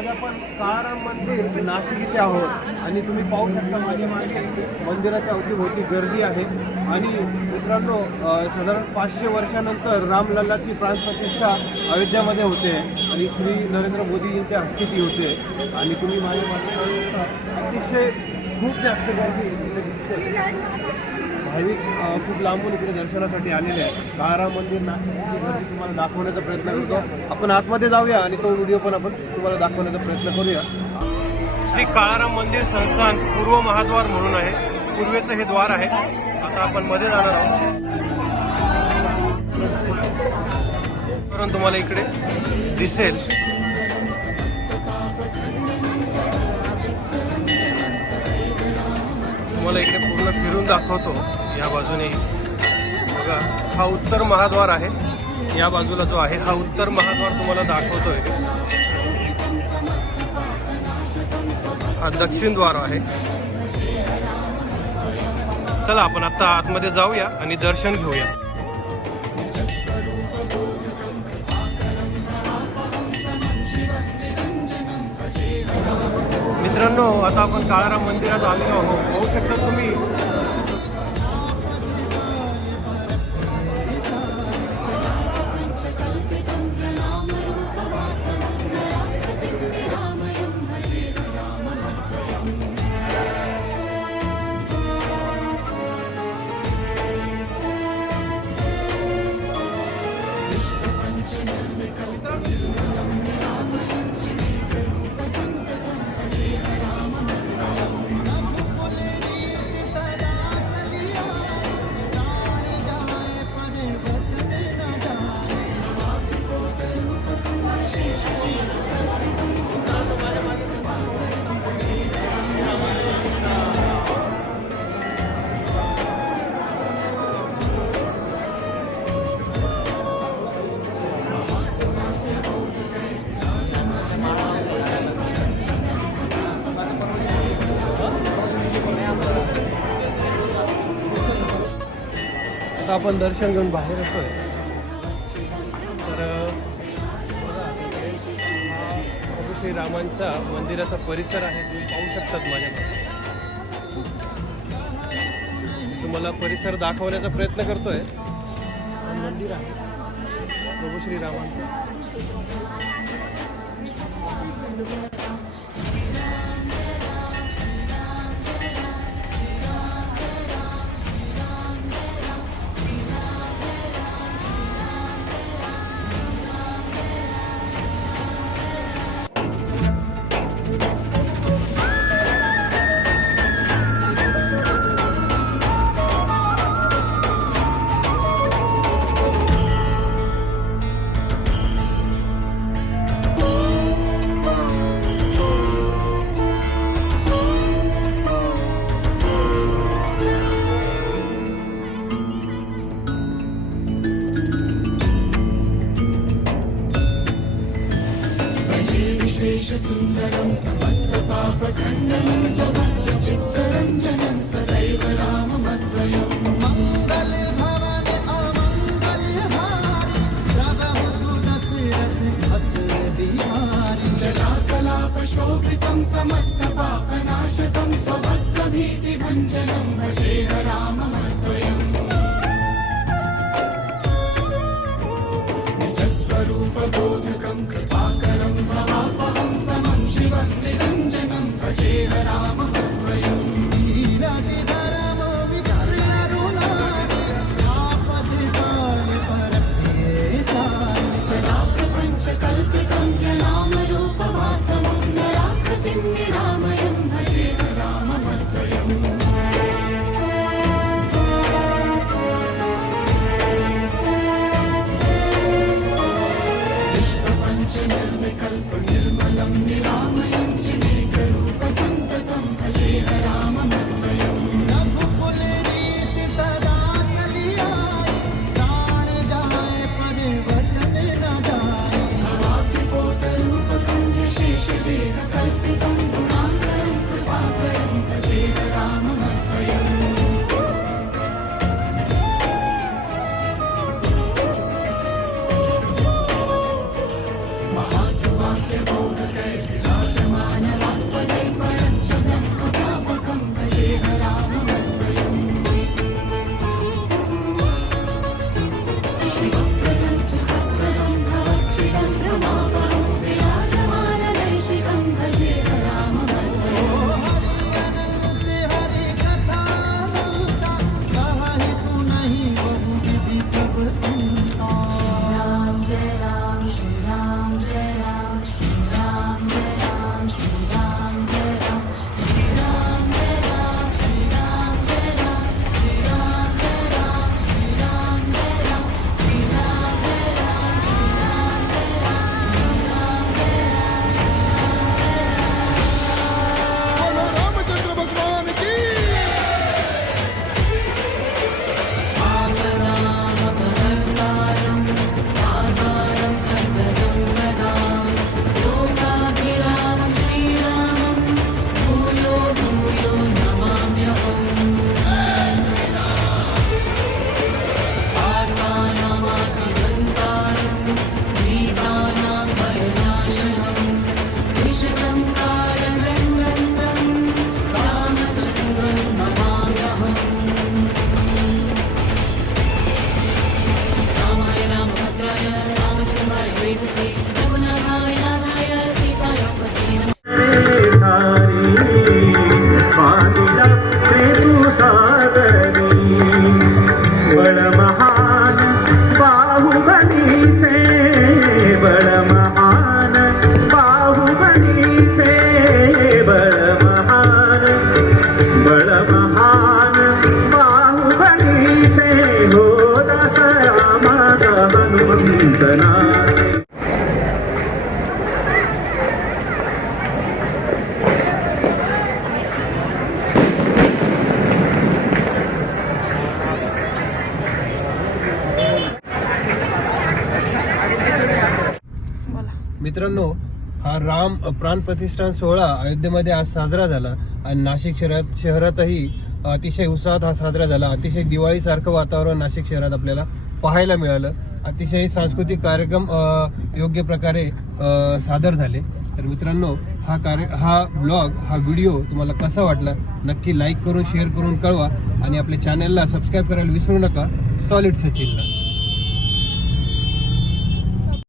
आज आपण काळाराम मंदिर नाशिक इथे आहोत आणि तुम्ही पाहू शकता माझ्या मागे मंदिराच्या अवतीभोवती गर्दी आहे. आणि मित्रांनो, साधारण 500 वर्षानंतर रामलल्लाची प्राणप्रतिष्ठा अयोध्यामध्ये होते आणि श्री नरेंद्र मोदींच्या हस्ते ती होते. आणि तुम्ही माझ्या मागे पाहू शकता अतिशय खूप जास्त गर्दी इथे दिसते. भाविक खूप लांबून इकडे दर्शनासाठी आलेले आहेत. काळाराम मंदिर नाशिकची गर्दी तुम्हाला दाखवण्याचा प्रयत्न करतो. आपण आतमध्ये जाऊया आणि तो व्हिडिओ पण आपण तुम्हाला दाखवण्याचा प्रयत्न करूया. श्री काळाराम मंदिर संस्थान पूर्व महाद्वार म्हणून आहे. पूर्वेचं हे द्वार आहे. आता आपण मध्ये जाणार आहोत. परंतु तुम्हाला इकडे दिसेल तुम्हाला इकडे पूर्ण फिरून दाखवतो. या बाजूने बघा, हा उत्तर महाद्वार आहे. या बाजूला जो आहे हा उत्तर महाद्वार तुम्हाला दाखवतोय. हा दक्षिण द्वार आहे. चला आपण आता आतमध्ये जाऊया आणि दर्शन घेऊया. मित्रांनो, आता आपण काळाराम मंदिरात आलेलो आहोत. पाहू शकता तुम्ही आपण दर्शन घेऊन बाहेर येतोय. तर प्रभू श्रीरामांच्या मंदिराचा परिसर आहे. तुम्ही पाहू शकतात माझ्या मागे. तुम्हाला परिसर दाखवण्याचा प्रयत्न करतोय. मंदिर आहे प्रभू श्रीरामांचं. सुंदरं समस्त पापखण्डनं स्वभक्त चित्तरञ्जनं सदैव राममद्वयम् मंगल भवन अमंगल हारी जगमुसु दशरथ अचल बिहारी जटाकलाप शोभितं समस्त पापनाशकं स्वभक्त भीतिभञ्जनं भजेह राममद्वयम् निजस्वरूप बोधकं कृपाकरं भवापहं समं शिवं निरञ्जनं भजेह राममद्वयम् धीरधिधरमो विकलरुणानि आपदितानि परप्रियेतानि सदा प्रपञ्चकल्पितं ह्यनामरूपवास्तवं नराकृतिं निरामयं भजेह राममद्वयम् निर्विकल्प निर्मलं निरामयं चिदेकरूप सन्ततं भजेह राममद्वयम् रघुकुल रीति सदा चली आई प्राण जाए पर वचन न जाए भवातिपोत रूपकं यशेष देह कल्पितं गुणाकरं कृपाकरं भजेह राममद्वयम् महासुवाक्य बोधकै मित्रांनो, हा राम प्राण प्रतिष्ठान सोहळा अयोध्येमध्ये आज साजरा झाला आणि नाशिक शहरातही अतिशय उत्साहात हा साजरा झाला. अतिशय दिवाळीसारखं वातावरण नाशिक शहरात आपल्याला पाहायला मिळालं. अतिशय सांस्कृतिक कार्यक्रम योग्य प्रकारे सादर झाले. तर मित्रांनो, हा ब्लॉग, हा व्हिडिओ तुम्हाला कसा वाटला नक्की लाईक करून शेअर करून कळवा आणि आपल्या चॅनलला सबस्क्राईब करायला विसरू नका. सॉलिड सचिनला.